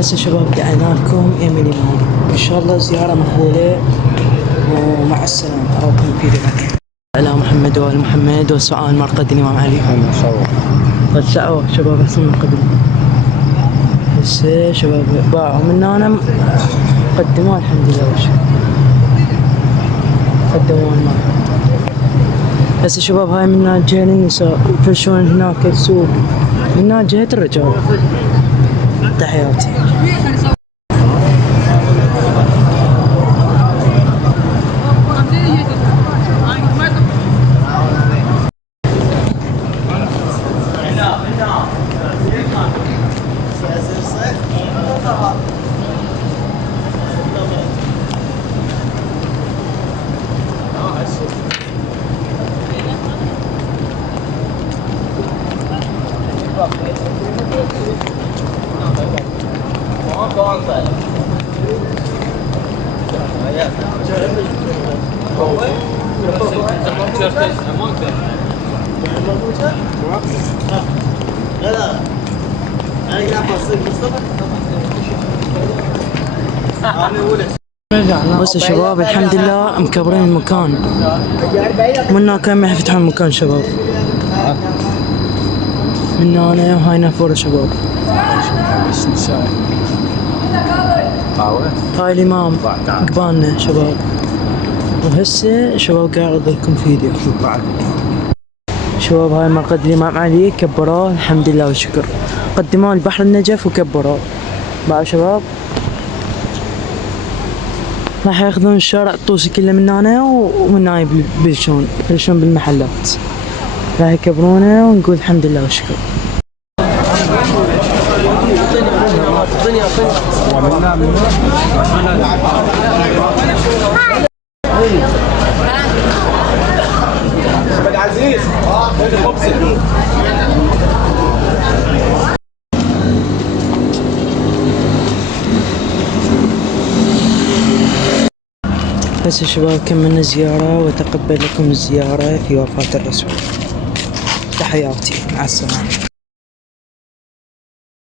هسه شباب دعينا لكم يمين الإمام، إن شاء الله زيارة مقبولة ومع السلامة. أراكم في بعدين. على محمد وآل محمد وسؤال مرقد الإمام علي. والسعوة شباب أحسن من قبل. هسه شباب باعوا من أنا قدموا الحمد لله والشكر. قدموا المال. هسه شباب هاي من جهة النساء يفرشون هناك السوق، من جهة الرجال. تحياتي. بس شباب الحمد لله مكبرين المكان، منا كان ما يفتحون المكان شباب. من هنا وهاي نافورة شباب. هاي الإمام قبالنا شباب، وهسه شباب قاعد لكم فيديو. شباب هاي مرقد الإمام علي كبروه الحمد لله والشكر، قدموه البحر النجف وكبروه. بقى شباب راح ياخذون الشارع الطوسي كله من هنا ومن هاي يبلشون بالمحلات، راح يكبرونه ونقول الحمد لله والشكر. عزيز بس شباب كملنا زيارة وتقبل لكم الزيارة في وفاة الرسول. تحياتي، مع السلامة.